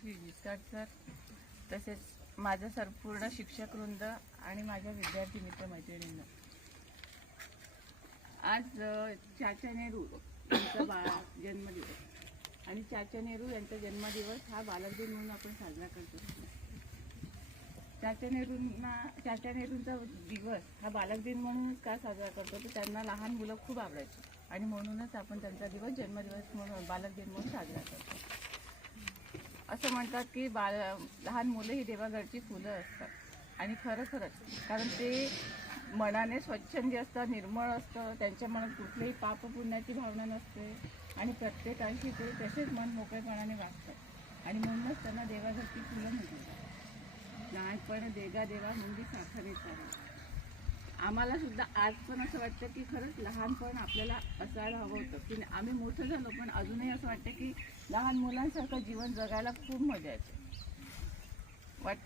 Shri research sir तसेच माझं संपूर्ण शिक्षक वृंद आणि माझ्या विद्यार्थी मित्र मैत्रिणींना. आज चाचा नेहरू यांचा बा जन्मदिवस. आणि चाचा नेहरू यांचा जन्मदिवस हा बालक दिन म्हणून आपण साजरा करतो. चाचा नेहरूंना चाचा नेहरूंचा दिवस हा बालक दिन म्हणूनच का साजरा करतो? तर त्यांना लहान मुलं खूप आवडायची. आणि म्हणूनच आपण त्यांचा दिवस जन्मदिवस म्हणून बालक दिन म्हणून साजरा करतो. असं म्हणतात की बाल लहान मुलं ही देवाघरची फुलं असतात. आणि खरं खरंच कारण ते मनाने स्वच्छंदी म्हणजे असतं निर्मळ असतं. त्यांच्या मनात कुठलीही पाप पुण्याची भावना नसते. आणि प्रत्येकाशी ते तसेच मन मोकळेपणाने वागतात. आणि म्हणूनच त्यांना देवाघरची फुलं म्हणतात. लहानपण देगा देवा म्हणजे साखरेचा आम्हाला सुद्धा आज पण असं वाटतं की खरंच लहानपण आपल्याला असायला हवं होतं. की आम्ही मोठं झालो पण अजूनही असं वाटतं की लहान मुलांसारखं जीवन जगायला खूप मजा येते. वाटतं